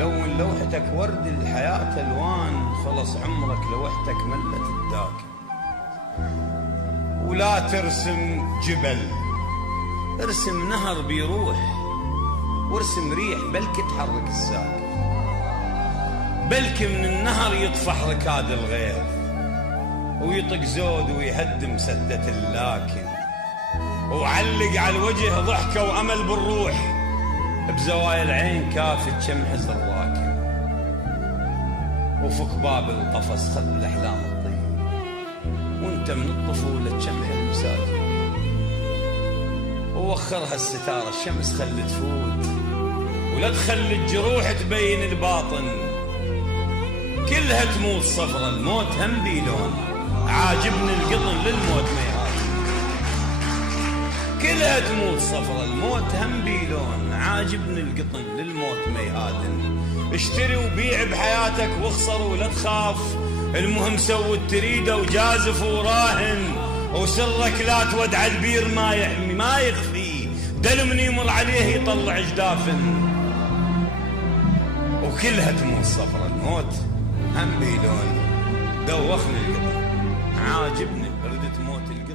لون لوحتك ورد الحياة ألوان، خلص عمرك لوحتك ملت الداك. ولا ترسم جبل، ارسم نهر بيروح، وارسم ريح بلكي تحرك الساك، بلكي من النهر يطفح ركاد الغيظ ويطق زود ويهدم سدة اللاكن، وعلق على الوجه ضحكة وأمل بالروح، بزوايا العين كافة شمحز الراكن، وفك باب القفص خذ الأحلام الطيب، وانت من الطفولة تشمح المساكن، ووخرها الستارة الشمس خلي تفوت، ولا تخلي الجروح تبين الباطن، كلها تموت صفرة الموت هم بيلون، عاجبني القطن للموت ما يهادن، كلها تموت صفرة الموت هم بيلون، عاجبني القطن للموت ما يهادن. اشتري وبيع بحياتك واخسر ولا تخاف، المهم سوي التريده وجازف وراهن، وسرك لا تودع البير ما يحمي ما يخفي، دل من يمر عليه يطلع جدافن، وكلها تموت صفرة الموت هم بيلون. دوخني القطن عاجبني ردت موت القطن.